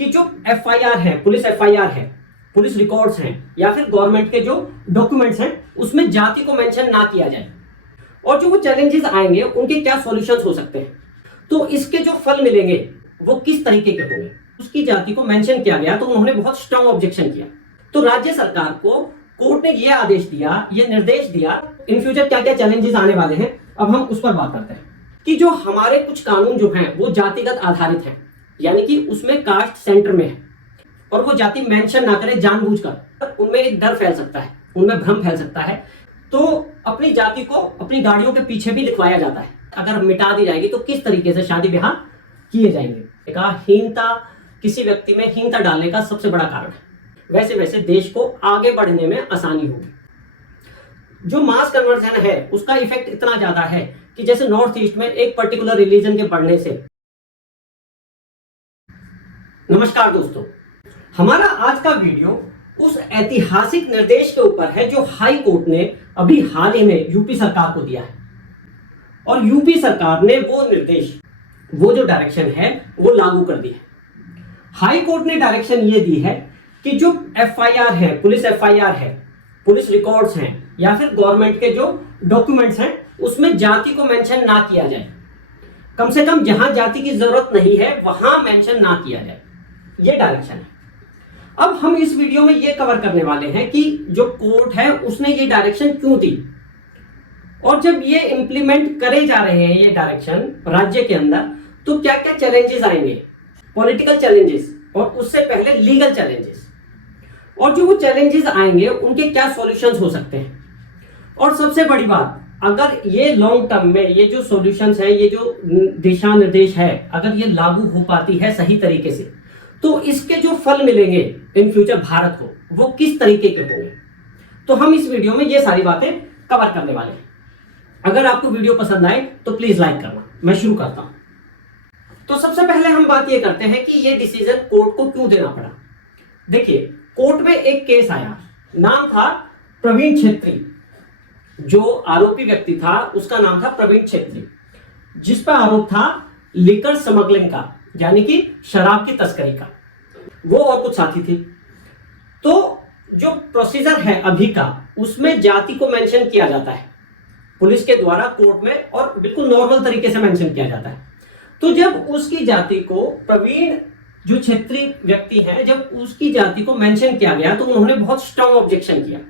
कि जो एफआईआर है, पुलिस एफआईआर है, पुलिस रिकॉर्ड्स हैं या फिर गवर्नमेंट के जो डॉक्यूमेंट्स हैं उसमें जाति को मेंशन ना किया जाए, और जो वो चैलेंजेस आएंगे उनके क्या सॉल्यूशंस हो सकते हैं, तो इसके जो फल मिलेंगे वो किस तरीके के होंगे। उसकी जाति को मेंशन किया गया तो उन्होंने बहुत स्ट्रांग ऑब्जेक्शन किया। तो राज्य सरकार को कोर्ट ने ये आदेश दिया, ये निर्देश दिया, इन फ्यूचर क्या क्या चैलेंजेस आने वाले हैं अब हम उस पर बात करते हैं कि जो हमारे कुछ कानून जो हैं वो जातिगत आधारित हैं, यानी कि उसमें कास्ट सेंटर में है और वो जाति मेंशन ना करे जानबूझकर, उनमें एक डर फैल सकता है, उनमें भ्रम फैल सकता है, तो अपनी जाति को अपनी गाड़ियों के पीछे भी लिखवाया जाता है। अगर मिटा दी जाएगी तो किस तरीके से शादी ब्याह किए जाएंगे। हीनता, किसी व्यक्ति में हीनता डालने का सबसे बड़ा कारण है। वैसे वैसे देश को आगे बढ़ने में आसानी होगी। जो मास कन्वर्जन है उसका इफेक्ट इतना ज्यादा है कि जैसे नॉर्थ ईस्ट में एक पर्टिकुलर रिलीजन के बढ़ने से। नमस्कार दोस्तों, हमारा आज का वीडियो उस ऐतिहासिक निर्देश के ऊपर है जो हाई कोर्ट ने अभी हाल ही में यूपी सरकार को दिया है, और यूपी सरकार ने वो निर्देश, वो जो डायरेक्शन है वो लागू कर दी है। हाई कोर्ट ने डायरेक्शन ये दी है कि जो एफआईआर है, पुलिस एफआईआर है, पुलिस रिकॉर्ड्स हैं या फिर गवर्नमेंट के जो डॉक्यूमेंट्स हैं उसमें जाति को मेंशन ना किया जाए। कम से कम जहां जाति की जरूरत नहीं है वहां मेंशन ना किया जाए, ये डायरेक्शन है। अब हम इस वीडियो में ये कवर करने वाले हैं कि जो कोर्ट है उसने ये डायरेक्शन क्यों दी, और जब ये इंप्लीमेंट करे जा रहे हैं ये डायरेक्शन राज्य के अंदर, तो क्या क्या चैलेंजेस आएंगे, पॉलिटिकल चैलेंजेस और उससे पहले लीगल चैलेंजेस, और जो वो चैलेंजेस आएंगे उनके क्या सॉल्यूशंस हो सकते हैं। और सबसे बड़ी बात, अगर ये लॉन्ग टर्म में ये जो सॉल्यूशंस है, ये जो दिशा निर्देश है, अगर ये लागू हो पाती है सही तरीके से, तो इसके जो फल मिलेंगे इन फ्यूचर भारत को वो किस तरीके के होंगे। तो हम इस वीडियो में ये सारी बातें कवर करने वाले हैं। अगर आपको वीडियो पसंद आए तो प्लीज लाइक करना। मैं शुरू करता हूं। तो सबसे पहले हम बात ये करते हैं कि ये डिसीजन कोर्ट को क्यों देना पड़ा। देखिए, कोर्ट में एक केस आया, नाम था प्रवीण छेत्री। जो आरोपी व्यक्ति था उसका नाम था प्रवीण छेत्री, जिस पर आरोप था लिकर स्मगलिंग का, यानी कि शराब की तस्करी का। वो और कुछ साथी थे। तो जो प्रोसीजर है अभी का, उसमें जाति को मेंशन किया जाता है पुलिस के द्वारा कोर्ट में, और बिल्कुल नॉर्मल तरीके से मेंशन किया जाता है। तो जब उसकी जाति को, प्रवीण जो छेत्री व्यक्ति है, जब उसकी जाति को मेंशन किया गया तो उन्होंने बहुत स्ट्रांग ऑब्जेक्शन किया।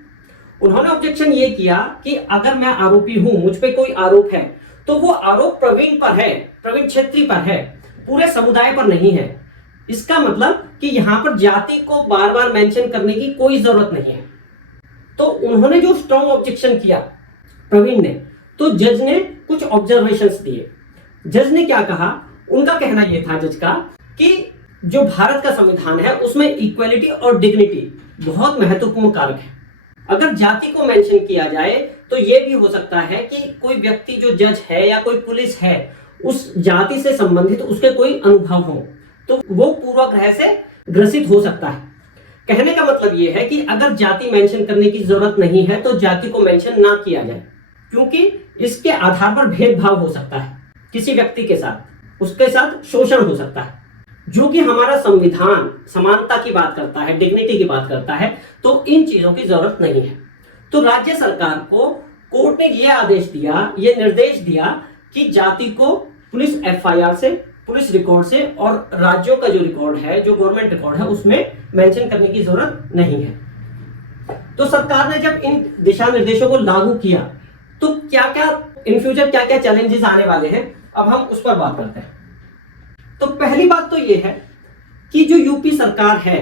उन्होंने ऑब्जेक्शन ये किया कि अगर मैं आरोपी हूं, मुझ पे कोई आरोप है, तो वो आरोप प्रवीण पर है, प्रवीण छेत्री पर है, पूरे समुदाय पर नहीं है। इसका मतलब कि यहां पर जाति को बार बार मेंशन करने की कोई जरूरत नहीं है। तो उन्होंने जो स्ट्रांग ऑब्जेक्शन किया प्रवीण ने, तो जज ने कुछ ऑब्जर्वेशंस दिए। जज ने क्या कहा, उनका कहना यह था जज का कि जो भारत का संविधान है उसमें इक्वालिटी और डिग्निटी बहुत महत्वपूर्ण कारक है। अगर जाति को मेंशन किया जाए तो यह भी हो सकता है कि कोई व्यक्ति जो जज है या कोई पुलिस है, उस जाति से संबंधित उसके कोई अनुभव हो, तो वो पूर्वाग्रह से ग्रसित हो सकता है। कहने का मतलब यह है कि अगर जाति मेंशन करने की जरूरत नहीं है तो जाति को मेंशन ना किया जाए, क्योंकि इसके आधार पर भेदभाव हो सकता है किसी व्यक्ति के साथ, उसके साथ शोषण हो सकता है, जो कि हमारा संविधान समानता की बात करता है, डिग्निटी की बात करता है। तो इन चीजों की जरूरत नहीं है। तो राज्य सरकार को कोर्ट ने यह आदेश दिया, यह निर्देश दिया कि जाति को पुलिस एफआईआर से, पुलिस रिकॉर्ड से और राज्यों का जो रिकॉर्ड है, जो गवर्नमेंट रिकॉर्ड है, उसमें मेंशन करने की जरूरत नहीं है। तो सरकार ने जब इन दिशा निर्देशों को लागू किया तो क्या क्या इन फ्यूचर क्या क्या चैलेंजेस आने वाले हैं, अब हम उस पर बात करते हैं। तो पहली बात तो यह है कि जो यूपी सरकार है,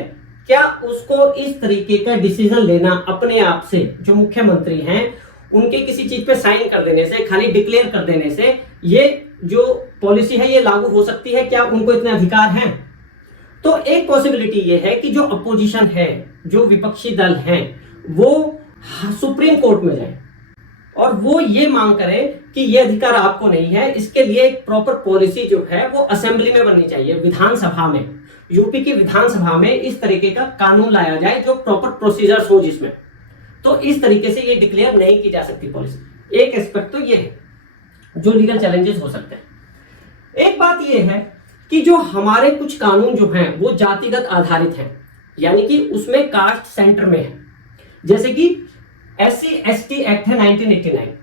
क्या उसको इस तरीके का डिसीजन लेना अपने आप से, जो मुख्यमंत्री हैं उनके किसी चीज पे साइन कर देने से, खाली डिक्लेयर कर देने से ये जो पॉलिसी है ये लागू हो सकती है? क्या उनको इतने अधिकार हैं? तो एक पॉसिबिलिटी ये है कि जो अपोजिशन है, जो विपक्षी दल हैं, वो सुप्रीम कोर्ट में जाए और वो ये मांग करे कि ये अधिकार आपको नहीं है। इसके लिए एक प्रॉपर पॉलिसी जो है वो असेंबली में बननी चाहिए, विधानसभा में, यूपी की विधानसभा में इस तरीके का कानून लाया जाए जो प्रॉपर प्रोसीजर्स हो जिसमें। तो इस तरीके से ये डिक्लेयर नहीं की जा सकती पॉलिसी। एक एस्पेक्ट तो ये है जो लीगल चैलेंजेस हो सकते हैं। एक बात ये है कि जो हमारे कुछ कानून जो हैं वो जातिगत आधारित हैं, यानी कि उसमें कास्ट सेंटर में है। जैसे कि SC/ST एक्ट है 1989।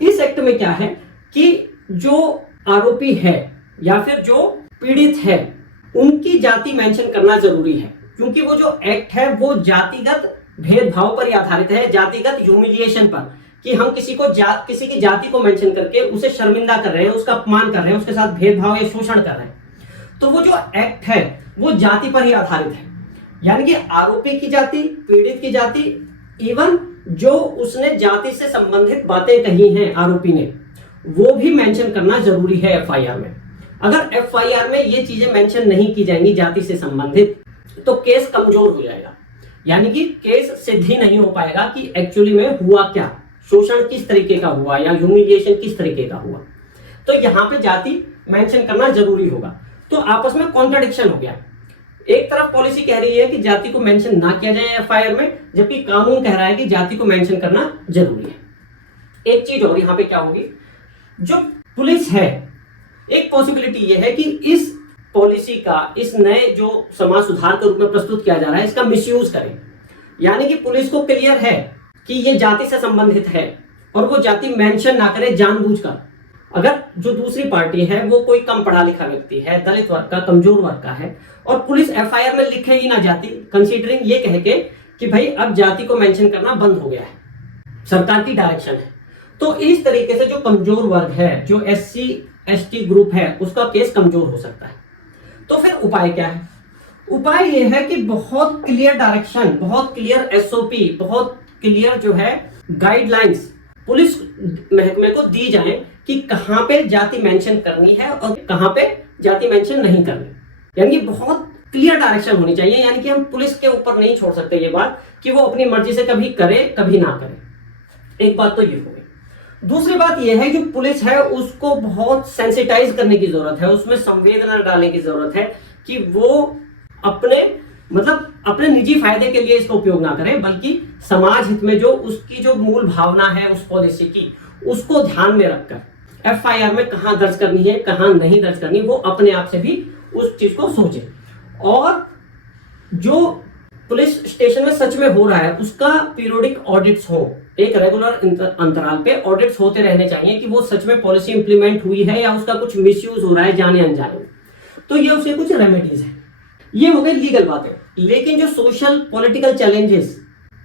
इस एक्ट में क्या है कि जो आरोपी है या फिर जो पीड़ित है उनकी जाति मेंशन करना जरूरी है, क्योंकि वो जो एक्ट है वो जातिगत भेदभाव पर ही आधारित है, जातिगत ह्यूमिलिएशन पर, कि हम किसी की जाति को मेंशन करके उसे शर्मिंदा कर रहे हैं, उसका अपमान कर रहे हैं, उसके साथ भेदभाव या शोषण कर रहे हैं। तो वो जो एक्ट है वो जाति पर ही आधारित है, यानी कि आरोपी की जाति, पीड़ित की जाति, इवन जो उसने जाति से संबंधित बातें कही हैं आरोपी ने, वो भी मेंशन करना जरूरी है FIR में। अगर FIR में ये चीजें मेंशन नहीं की जाएंगी जाति से संबंधित, तो केस कमजोर हो जाएगा, यानी कि केस सिद्ध ही नहीं हो पाएगा कि एक्चुअली में हुआ क्या, शोषण किस तरीके का हुआ या ह्यूमिलिएशन किस तरीके का हुआ। तो यहाँ पे जाति मेंशन करना जरूरी होगा। तो आपस में कॉन्ट्रडिक्शन हो गया, एक तरफ पॉलिसी कह रही है कि जाति को मेंशन ना किया जाए FIR में, जबकि कानून कह रहा है कि जाति को मेंशन करना जरूरी है। एक चीज और यहाँ पे क्या होगी, जो पुलिस है, एक पॉसिबिलिटी ये है कि इस पॉलिसी का, इस नए जो समाज सुधार के रूप में प्रस्तुत किया जा रहा है, इसका मिसयूज करें। यानी कि पुलिस को क्लियर है कि ये जाति से संबंधित है और वो जाति मेंशन ना करे जानबूझकर। अगर जो दूसरी पार्टी है वो कोई कम पढ़ा लिखा व्यक्ति है, दलित वर्ग का, कमजोर वर्ग का है, और पुलिस FIR में लिखे ही ना जाति, कंसीडरिंग ये कह के कि भाई अब जाति को मेंशन करना बंद हो गया है, सरकार की डायरेक्शन है, तो इस तरीके से जो कमजोर वर्ग है, जो SC/ST ग्रुप है, उसका केस कमजोर हो सकता है। तो फिर उपाय क्या है? उपाय यह है कि बहुत क्लियर डायरेक्शन, बहुत क्लियर SOP, बहुत क्लियर जो है गाइडलाइंस पुलिस महकमे को दी जाए कि कहां पे जाति मेंशन करनी है और कहां पे जाति मेंशन नहीं करनी, यानी कि बहुत क्लियर डायरेक्शन होनी चाहिए। यानी कि हम पुलिस के ऊपर नहीं छोड़ सकते ये बात कि वो अपनी मर्जी से कभी करे कभी ना करे। एक बात तो ये हो गई। दूसरी बात ये है कि पुलिस है उसको बहुत सेंसिटाइज करने की जरूरत है, उसमें संवेदना डालने की जरूरत है कि वो अपने निजी फायदे के लिए इसका उपयोग ना करें, बल्कि समाज हित में जो उसकी जो मूल भावना है उस पॉलिसी की, उसको ध्यान में रखकर FIR में कहां दर्ज करनी है, कहां नहीं दर्ज करनी, वो अपने आप से भी उस चीज को सोचे। और जो पुलिस स्टेशन में सच में हो रहा है उसका पीरियोडिक ऑडिट्स हो, एक रेगुलर अंतराल पे ऑडिट्स होते रहने चाहिए कि वो सच में पॉलिसी इंप्लीमेंट हुई है या उसका कुछ मिसयूज हो रहा है जाने अनजाने। तो ये उसके कुछ रेमेडीज है। ये हो गई लीगल बातें। लेकिन जो सोशल पॉलिटिकल चैलेंजेस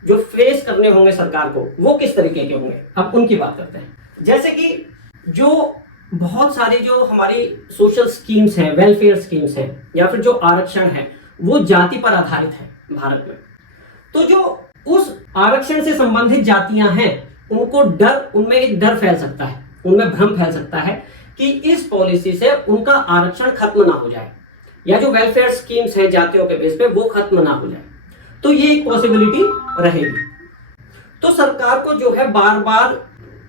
जो फेस करने होंगे सरकार को, वो किस तरीके के होंगे, अब उनकी बात करते हैं। जैसे कि जो बहुत सारी जो हमारी सोशल स्कीम्स हैं, वेलफेयर स्कीम्स हैं, या फिर जो आरक्षण है वो जाति पर आधारित है भारत में। तो जो उस आरक्षण से संबंधित जातियां हैं उनको डर, उनमें एक डर फैल सकता है, उनमें भ्रम फैल सकता है कि इस पॉलिसी से उनका आरक्षण खत्म ना हो जाए, या जो वेलफेयर स्कीम्स है जातियों के बेस पे वो खत्म ना हो जाए। तो ये एक पॉसिबिलिटी रहेगी। तो सरकार को जो है बार बार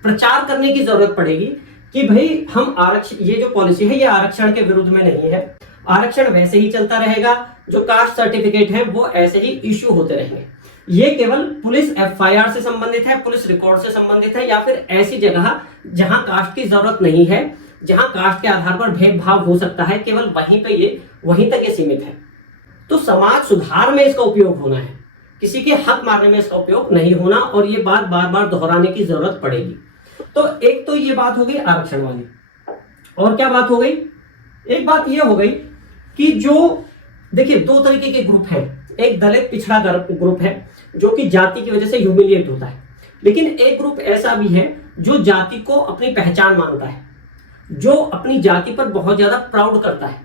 प्रचार करने की जरूरत पड़ेगी कि भाई हम आरक्षण, ये जो पॉलिसी है ये आरक्षण के विरुद्ध में नहीं है, आरक्षण वैसे ही चलता रहेगा, जो कास्ट सर्टिफिकेट है वो ऐसे ही इश्यू होते रहेंगे। ये केवल पुलिस FIR से संबंधित है, पुलिस रिकॉर्ड से संबंधित है, या फिर ऐसी जगह जहां कास्ट की जरूरत नहीं है, जहां कास्ट के आधार पर भेदभाव हो सकता है, केवल वहीं तक ये सीमित है। तो समाज सुधार में इसका उपयोग होना है, किसी के हक मारने में इसका उपयोग नहीं होना, और ये बात बार बार दोहराने की जरूरत पड़ेगी। तो एक तो ये बात हो गई आरक्षण वाली। और क्या बात हो गई? एक बात ये हो गई कि जो देखिए दो तरीके के ग्रुप हैं, एक दलित पिछड़ा ग्रुप है जो कि जाति की वजह से ह्यूमिलिएट होता है, लेकिन एक ग्रुप ऐसा भी है जो जाति को अपनी पहचान मानता है, जो अपनी जाति पर बहुत ज्यादा प्राउड करता है।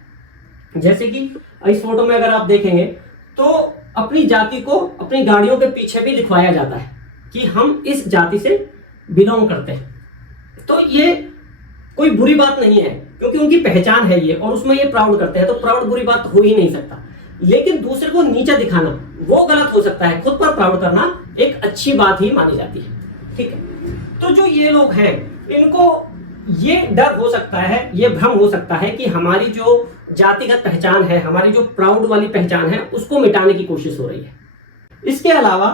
जैसे कि इस फोटो में अगर आप देखेंगे तो अपनी जाति को अपनी गाड़ियों के पीछे भी लिखवाया जाता है कि हम इस जाति से बिलोंग करते हैं। तो ये कोई बुरी बात नहीं है, क्योंकि उनकी पहचान है ये और उसमें ये प्राउड करते हैं, तो प्राउड बुरी बात हो ही नहीं सकता। लेकिन दूसरे को नीचा दिखाना वो गलत हो सकता है, खुद पर प्राउड करना एक अच्छी बात ही मानी जाती है। ठीक है, तो जो ये लोग हैं इनको ये डर हो सकता है, ये भ्रम हो सकता है कि हमारी जो जातिगत पहचान है, हमारी जो प्राउड वाली पहचान है, उसको मिटाने की कोशिश हो रही है। इसके अलावा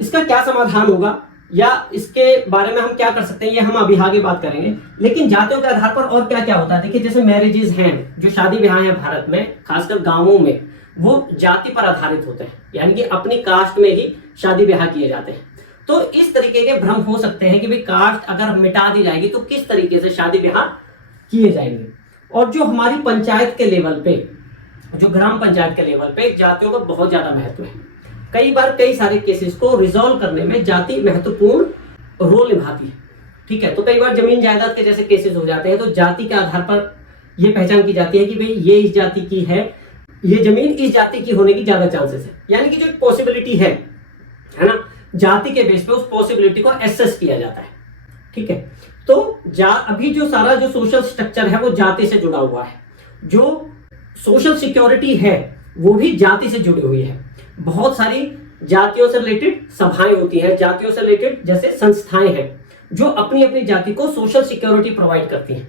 इसका क्या समाधान होगा, या इसके बारे में हम क्या कर सकते हैं, ये हम अभी आगे बात करेंगे। लेकिन जातियों के आधार पर और क्या क्या होता है, देखिए जैसे मैरिजेस हैं, जो शादी ब्याह है भारत में, खासकर गांवों में, वो जाति पर आधारित होते हैं, यानी कि अपनी कास्ट में ही शादी ब्याह किए जाते हैं। तो इस तरीके के भ्रम हो सकते हैं कि भाई कास्ट अगर मिटा दी जाएगी तो किस तरीके से शादी ब्याह किए जाएंगे। और जो हमारी पंचायत के लेवल पे, जो ग्राम पंचायत के लेवल पे जातियों का बहुत ज्यादा महत्व है। कई बार कई सारे केसेस को रिजॉल्व करने में जाति महत्वपूर्ण रोल निभाती है, ठीक है। तो कई बार जमीन जायदाद के जैसे केसेस हो जाते हैं तो जाति के आधार पर यह पहचान की जाती है कि भाई ये इस जाति की है, ये जमीन इस जाति की होने की ज्यादा चांसेस है, यानी कि जो पॉसिबिलिटी है ना, जाति के बेस पे उस पॉसिबिलिटी को एसेस किया जाता है, ठीक है। तो अभी जो सारा जो सोशल स्ट्रक्चर है वो जाति से जुड़ा हुआ है, जो सोशल सिक्योरिटी है वो भी जाति से जुड़ी हुई है। बहुत सारी जातियों से रिलेटेड सभाएं होती हैं, जातियों से रिलेटेड जैसे संस्थाएं हैं जो अपनी अपनी जाति को सोशल सिक्योरिटी प्रोवाइड करती हैं,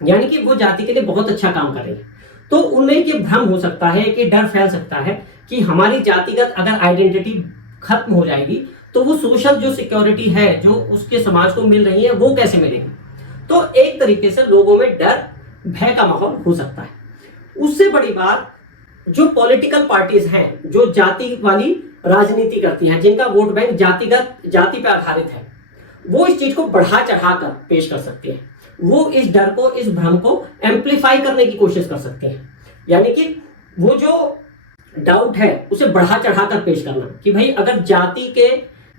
यानी कि वो जाति के लिए बहुत अच्छा काम कर रही है। तो उनमें ये भ्रम हो सकता है कि डर फैल सकता है कि हमारी जातिगत अगर आइडेंटिटी खत्म हो जाएगी तो वो सोशल जो सिक्योरिटी है जो उसके समाज को मिल रही है वो कैसे मिलेगी। तो एक तरीके से लोगों में डर भय का माहौल हो सकता है। उससे बड़ी बात, जो पॉलिटिकल पार्टीज हैं जो जाति वाली राजनीति करती हैं, जिनका वोट बैंक जाति पे आधारित है, वो इस चीज को बढ़ा चढ़ाकर पेश कर सकती है। वो इस डर को, इस भ्रम को एम्पलीफाई करने की कोशिश कर सकते हैं, यानी कि वो जो डाउट है उसे बढ़ा चढ़ाकर पेश करना कि भाई अगर जाति के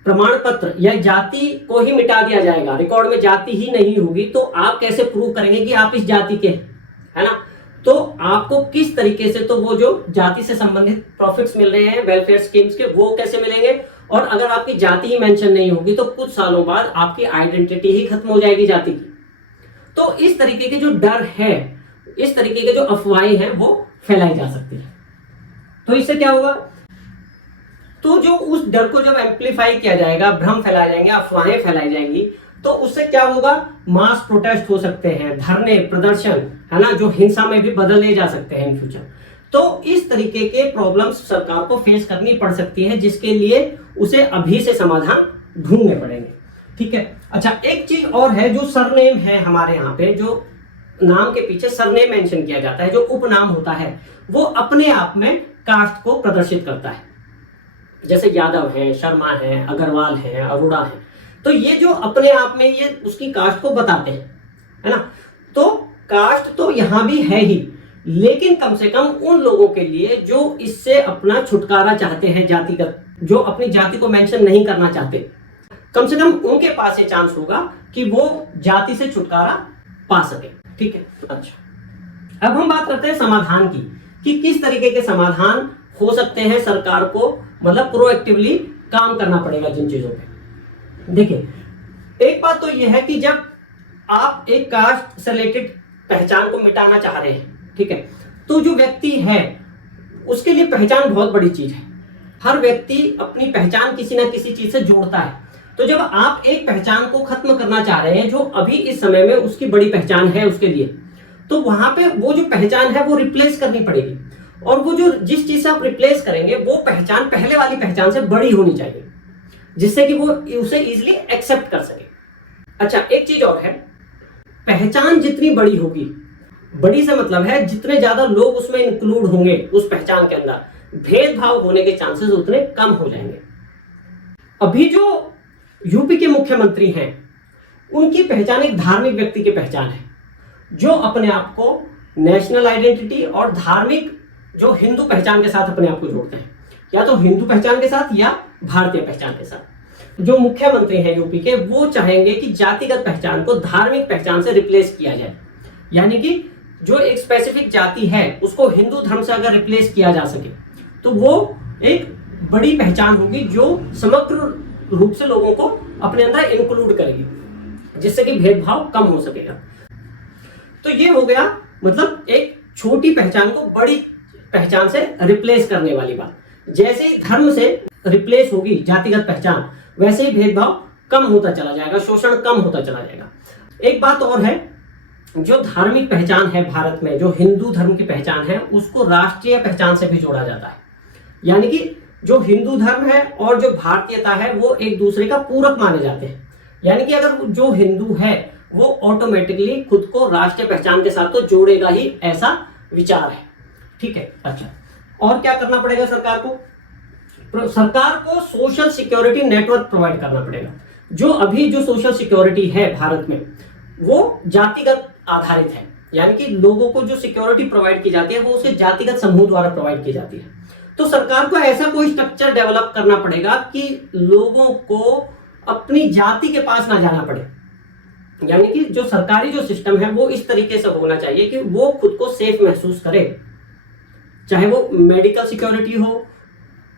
प्रमाण पत्र या जाति को ही मिटा दिया जाएगा, रिकॉर्ड में जाति ही नहीं होगी, तो आप कैसे प्रूव करेंगे कि आप इस जाति के हैं, है ना। तो आपको किस तरीके से, तो वो जो जाति से संबंधित प्रॉफिट्स मिल रहे हैं वेलफेयर स्कीम्स के, वो कैसे मिलेंगे। और अगर आपकी जाति ही मेंशन नहीं होगी तो कुछ सालों बाद आपकी आइडेंटिटी ही खत्म हो जाएगी जाति की। तो इस तरीके के जो डर है, इस तरीके के जो अफवाहें हैं वो फैलाई जा सकती है। तो इससे क्या होगा, तो जो उस डर को जब एम्पलीफाई किया जाएगा, भ्रम फैलाए जाएंगे, अफवाहें फैलाई जाएंगी, तो उससे क्या होगा, मास प्रोटेस्ट हो सकते हैं, धरने, प्रदर्शन, है ना, जो हिंसा में भी बदले जा सकते हैं इन फ्यूचर। तो इस तरीके के प्रॉब्लम्स सरकार को फेस करनी पड़ सकती है, जिसके लिए उसे अभी से समाधान ढूंढने पड़ेंगे, ठीक है। अच्छा, एक चीज और है, जो सरनेम है हमारे यहाँ पे, जो नाम के पीछे सरनेम मेंशन किया जाता है, जो उपनाम होता है, वो अपने आप में कास्ट को प्रदर्शित करता है। जैसे यादव है, शर्मा है, अग्रवाल है, अरोड़ा है, तो ये जो अपने आप में ये उसकी कास्ट को बताते हैं, है ना। तो कास्ट तो यहां भी है ही, लेकिन कम से कम उन लोगों के लिए जो इससे अपना छुटकारा चाहते हैं, जातिगत, जो अपनी जाति को मेंशन नहीं करना चाहते, कम से कम उनके पास ये चांस होगा कि वो जाति से छुटकारा पा सके, ठीक है। अच्छा, अब हम बात करते हैं समाधान की, कि किस तरीके के समाधान हो सकते हैं। सरकार को मतलब प्रोएक्टिवली काम करना पड़ेगा जिन चीजों पे। देखिए, एक बात तो यह है कि जब आप एक कास्ट से रिलेटेड पहचान को मिटाना चाह रहे हैं, ठीक है, तो जो व्यक्ति है उसके लिए पहचान बहुत बड़ी चीज है। हर व्यक्ति अपनी पहचान किसी ना किसी चीज से जोड़ता है। तो जब आप एक पहचान को खत्म करना चाह रहे हैं जो अभी इस समय में उसकी बड़ी पहचान है उसके लिए, तो वहां पे वो जो पहचान है वो रिप्लेस करनी पड़ेगी। और वो जो जिस चीज से आप रिप्लेस करेंगे वो पहचान पहले वाली पहचान से बड़ी होनी चाहिए, जिससे कि वो उसे इजीली एक्सेप्ट कर सके। अच्छा, एक चीज और है, पहचान जितनी बड़ी होगी, बड़ी से मतलब है जितने ज्यादा लोग उसमें इंक्लूड होंगे उस पहचान के अंदर, भेदभाव होने के चांसेस उतने कम हो जाएंगे। अभी जो यूपी के मुख्यमंत्री हैं उनकी पहचान एक धार्मिक व्यक्ति की पहचान है, जो अपने आप को नेशनल आइडेंटिटी और धार्मिक जो हिंदू पहचान के साथ अपने आप को जोड़ते हैं, या तो हिंदू पहचान के साथ या भारतीय पहचान के साथ। जो मुख्यमंत्री हैं यूपी के, वो चाहेंगे कि जातिगत पहचान को धार्मिक पहचान से रिप्लेस किया जाए, यानी कि जो एक स्पेसिफिक जाति है उसको हिंदू धर्म से अगर रिप्लेस किया जा सके तो वो एक बड़ी पहचान होगी जो समग्र रूप से लोगों को अपने अंदर इंक्लूड करेगी, जिससे कि भेदभाव कम हो सकेगा। तो ये हो गया मतलब एक छोटी पहचान को बड़ी पहचान से रिप्लेस करने वाली बात। जैसे ही धर्म से रिप्लेस होगी जातिगत पहचान, वैसे ही भेदभाव कम होता चला जाएगा, शोषण कम होता चला जाएगा। एक बात और है, जो धार्मिक पहचान है भारत में, जो हिंदू धर्म की पहचान है, उसको राष्ट्रीय पहचान से भी जोड़ा जाता है, यानी कि जो हिंदू धर्म है और जो भारतीयता है वो एक दूसरे का पूरक माने जाते हैं। यानी कि अगर जो हिंदू है वो ऑटोमेटिकली खुद को राष्ट्रीय पहचान के साथ तो जोड़ेगा ही, ऐसा विचार है। ठीक है, अच्छा, और क्या करना पड़ेगा सरकार को? सरकार को सोशल सिक्योरिटी नेटवर्क प्रोवाइड करना पड़ेगा। जो अभी जो सोशल सिक्योरिटी है भारत में वो जातिगत आधारित है, यानी कि लोगों को जो सिक्योरिटी प्रोवाइड की जाती है वो उसे जातिगत समूह द्वारा प्रोवाइड की जाती है। तो सरकार को ऐसा कोई स्ट्रक्चर डेवलप करना पड़ेगा कि लोगों को अपनी जाति के पास ना जाना पड़े। यानी कि जो सरकारी जो सिस्टम है वो इस तरीके से होना चाहिए कि वो खुद को सेफ महसूस करे, चाहे वो मेडिकल सिक्योरिटी हो,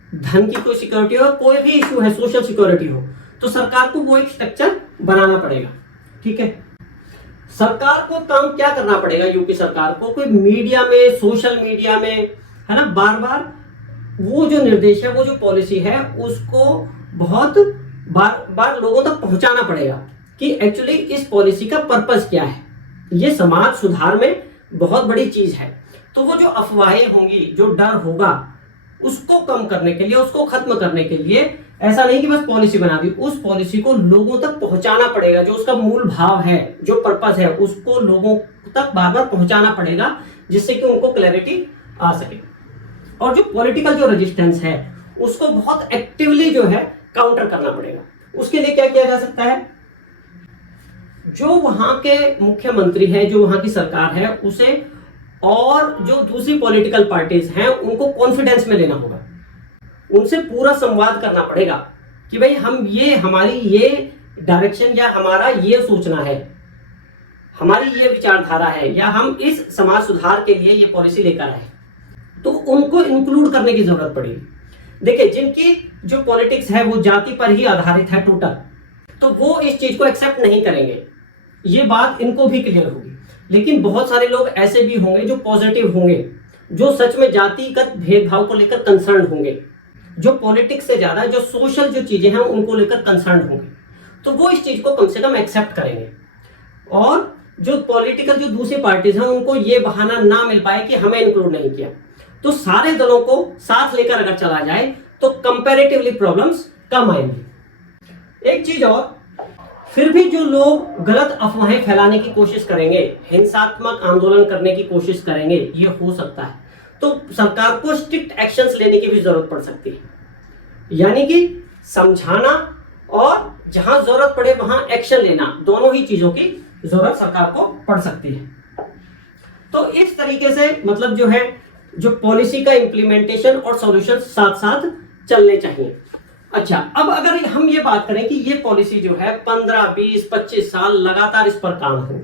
धन की कोई सिक्योरिटी हो, कोई भी इशू है, सोशल सिक्योरिटी हो, तो सरकार को वो एक स्ट्रक्चर बनाना पड़ेगा। ठीक है, सरकार को काम क्या करना पड़ेगा? यूपी सरकार को कोई मीडिया में, सोशल मीडिया में, है ना, बार बार वो जो निर्देश है, वो जो पॉलिसी है उसको बहुत बार बार लोगों तक पहुंचाना पड़ेगा कि एक्चुअली इस पॉलिसी का पर्पस क्या है। ये समाज सुधार में बहुत बड़ी चीज है। तो वो जो अफवाहें होंगी, जो डर होगा, उसको कम करने के लिए, उसको खत्म करने के लिए ऐसा नहीं कि बस पॉलिसी बना दी, उस पॉलिसी को लोगों तक पहुंचाना पड़ेगा। जो उसका मूल भाव है, जो पर्पस है, उसको लोगों तक बार बार पहुंचाना पड़ेगा जिससे कि उनको क्लैरिटी आ सके। और जो पॉलिटिकल जो रेजिस्टेंस है उसको बहुत एक्टिवली जो है काउंटर करना पड़ेगा। उसके लिए क्या किया जा सकता है? जो वहां के मुख्यमंत्री है, जो वहां की सरकार है, उसे और जो दूसरी पॉलिटिकल पार्टीज हैं उनको कॉन्फिडेंस में लेना होगा, उनसे पूरा संवाद करना पड़ेगा कि भाई हम ये, हमारी ये डायरेक्शन या हमारा ये सोचना है, हमारी ये विचारधारा है, या हम इस समाज सुधार के लिए ये पॉलिसी लेकर आए। तो उनको इंक्लूड करने की जरूरत पड़ेगी। देखिए, जिनकी जो पॉलिटिक्स है वो जाति पर ही आधारित है टोटल, तो वो इस चीज को एक्सेप्ट नहीं करेंगे, ये बात इनको भी क्लियर होगी। लेकिन बहुत सारे लोग ऐसे भी होंगे जो पॉजिटिव होंगे, जो सच में जातिगत भेदभाव को लेकर कंसर्न होंगे, जो पॉलिटिक्स से ज्यादा जो सोशल जो चीजें हैं उनको लेकर कंसर्न होंगे, तो वो इस चीज को कम से कम एक्सेप्ट करेंगे। और जो पॉलिटिकल जो दूसरी पार्टीज हैं उनको ये बहाना ना मिल पाए कि हमें इंक्लूड नहीं किया। तो सारे दलों को साथ लेकर अगर चला जाए तो कंपैरेटिवली प्रॉब्लम्स कम आएंगी। एक चीज और, फिर भी जो लोग गलत अफवाहें फैलाने की कोशिश करेंगे, हिंसात्मक आंदोलन करने की कोशिश करेंगे, ये हो सकता है, तो सरकार को स्ट्रिक्ट एक्शंस लेने की भी जरूरत पड़ सकती है। यानी कि समझाना और जहां जरूरत पड़े वहां एक्शन लेना, दोनों ही चीजों की जरूरत सरकार को पड़ सकती है। तो इस तरीके से मतलब जो है, जो पॉलिसी का इंप्लीमेंटेशन और सॉल्यूशन साथ साथ चलने चाहिए। अच्छा, अब अगर हम ये बात करें कि ये पॉलिसी जो है 15, 20, 25 साल लगातार इस पर काम हो,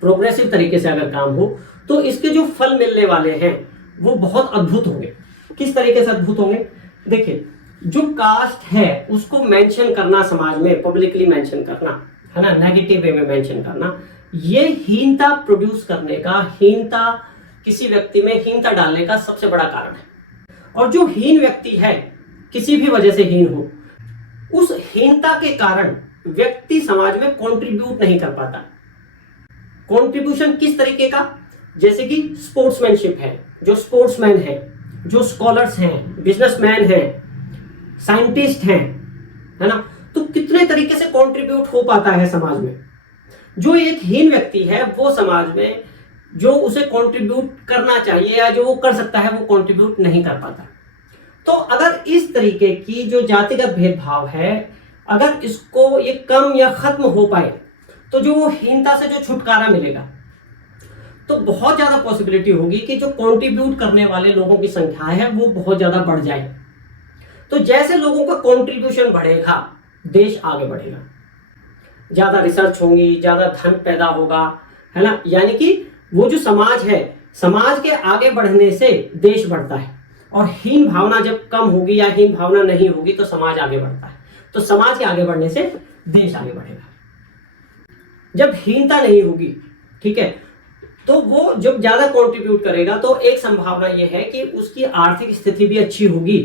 प्रोग्रेसिव तरीके से अगर काम हो, तो इसके जो फल मिलने वाले हैं वो बहुत अद्भुत होंगे। किस तरीके से अद्भुत होंगे? देखिए, जो कास्ट है उसको मेंशन करना, समाज में पब्लिकली मेंशन करना, है ना, नेगेटिव वे में मेंशन करना, ये हीनता प्रोड्यूस करने का, हीनता किसी व्यक्ति में हीनता डालने का सबसे बड़ा कारण है। और जो हीन व्यक्ति है, किसी भी वजह से हीन हो, उस हीनता के कारण व्यक्ति समाज में कंट्रीब्यूट नहीं कर पाता। कंट्रीब्यूशन किस तरीके का? जैसे कि स्पोर्ट्समैनशिप है, जो स्पोर्ट्समैन है, जो स्कॉलर्स हैं, बिजनेसमैन हैं, साइंटिस्ट हैं, है ना, तो कितने तरीके से कंट्रीब्यूट हो पाता है समाज में। जो एक हीन व्यक्ति है वो समाज में जो उसे कंट्रीब्यूट करना चाहिए या जो वो कर सकता है वो कंट्रीब्यूट नहीं कर पाता। तो अगर इस तरीके की जो जातिगत भेदभाव है, अगर इसको ये कम या खत्म हो पाए, तो जो वो हीनता से जो छुटकारा मिलेगा, तो बहुत ज्यादा पॉसिबिलिटी होगी कि जो कंट्रीब्यूट करने वाले लोगों की संख्या है वो बहुत ज्यादा बढ़ जाए। तो जैसे लोगों का कंट्रीब्यूशन बढ़ेगा, देश आगे बढ़ेगा, ज्यादा रिसर्च होंगी, ज्यादा धन पैदा होगा, है ना। यानी कि वो जो समाज है, समाज के आगे बढ़ने से देश बढ़ता है, और हीन भावना जब कम होगी या हीन भावना नहीं होगी तो समाज आगे बढ़ता है। तो समाज के आगे बढ़ने से देश आगे बढ़ेगा। जब हीनता नहीं होगी, ठीक है, तो वो जब ज्यादा कंट्रीब्यूट करेगा तो एक संभावना यह है कि उसकी आर्थिक स्थिति भी अच्छी होगी।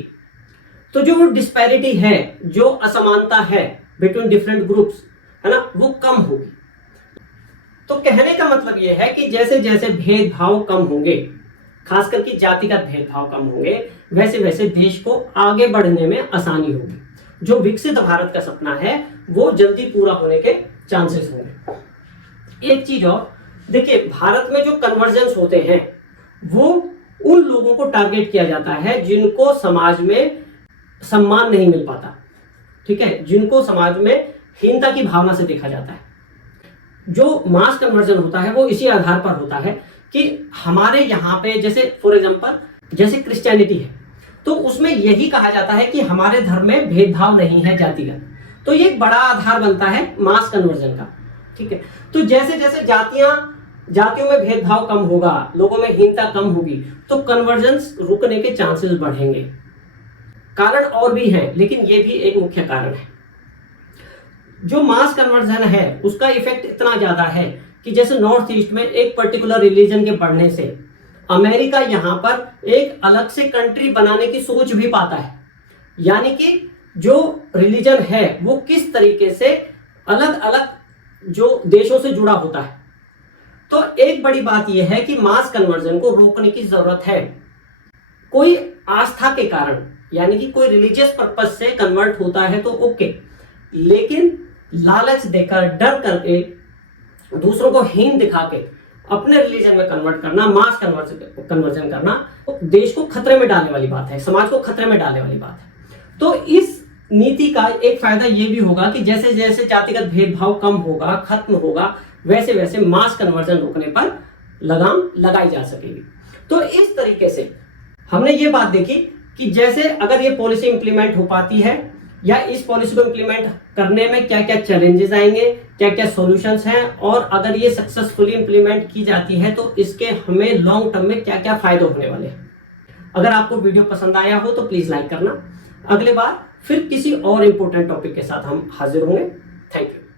तो जो डिस्पैरिटी है, जो असमानता है बिटवीन डिफरेंट ग्रुप्स, है ना, वो कम होगी। तो कहने का मतलब यह है कि जैसे जैसे भेदभाव कम होंगे, खास करके जातिगत भेदभाव कम होंगे, वैसे वैसे देश को आगे बढ़ने में आसानी होगी। जो विकसित भारत का सपना है वो जल्दी पूरा होने के चांसेस होंगे। एक चीज और देखिए, भारत में जो कन्वर्जेंस होते हैं वो उन लोगों को टारगेट किया जाता है जिनको समाज में सम्मान नहीं मिल पाता, ठीक है, जिनको समाज में हीनता की भावना से देखा जाता है। जो मास कन्वर्जन होता है वो इसी आधार पर होता है कि हमारे यहाँ पे जैसे फॉर एग्जांपल जैसे क्रिश्चियनिटी है, तो उसमें यही कहा जाता है कि हमारे धर्म में भेदभाव नहीं है जातिगत, तो ये एक बड़ा आधार बनता है मास कन्वर्जन का, ठीक है। तो जैसे जैसे जातियों में भेदभाव कम होगा, लोगों में हीनता कम होगी, तो कन्वर्जेंस रुकने के चांसेस बढ़ेंगे। कारण और भी हैं, लेकिन ये भी एक मुख्य कारण है। जो मास कन्वर्जन है उसका इफेक्ट इतना ज्यादा है कि जैसे नॉर्थ ईस्ट में एक पर्टिकुलर रिलीजन के बढ़ने से अमेरिका यहां पर एक अलग से कंट्री बनाने की सोच भी पाता है। यानी कि जो रिलीजन है वो किस तरीके से अलग अलग जो देशों से जुड़ा होता है। तो एक बड़ी बात यह है कि मास कन्वर्जन को रोकने की जरूरत है। कोई आस्था के कारण यानी कि कोई रिलीजियस पर्पज से कन्वर्ट होता है तो ओके, लेकिन लालच देकर, डर करके, दूसरों को हीन दिखा के अपने रिलीजन में कन्वर्ट करना, मास कन्वर्जन करना, तो देश को खतरे में डालने वाली बात है, समाज को खतरे में डालने वाली बात है। तो इस नीति का एक फायदा यह भी होगा कि जैसे जैसे जातिगत भेदभाव कम होगा, खत्म होगा, वैसे वैसे मास कन्वर्जन रोकने पर लगाम लगाई जा सकेगी। तो इस तरीके से हमने ये बात देखी कि जैसे अगर ये पॉलिसी इंप्लीमेंट हो पाती है या इस पॉलिसी को इंप्लीमेंट करने में क्या क्या चैलेंजेस आएंगे, क्या क्या सॉल्यूशंस हैं, और अगर ये सक्सेसफुली इंप्लीमेंट की जाती है तो इसके हमें लॉन्ग टर्म में क्या क्या फायदे होने वाले हैं। अगर आपको वीडियो पसंद आया हो तो प्लीज लाइक करना। अगले बार फिर किसी और इंपॉर्टेंट टॉपिक के साथ हम हाजिर होंगे। Thank you.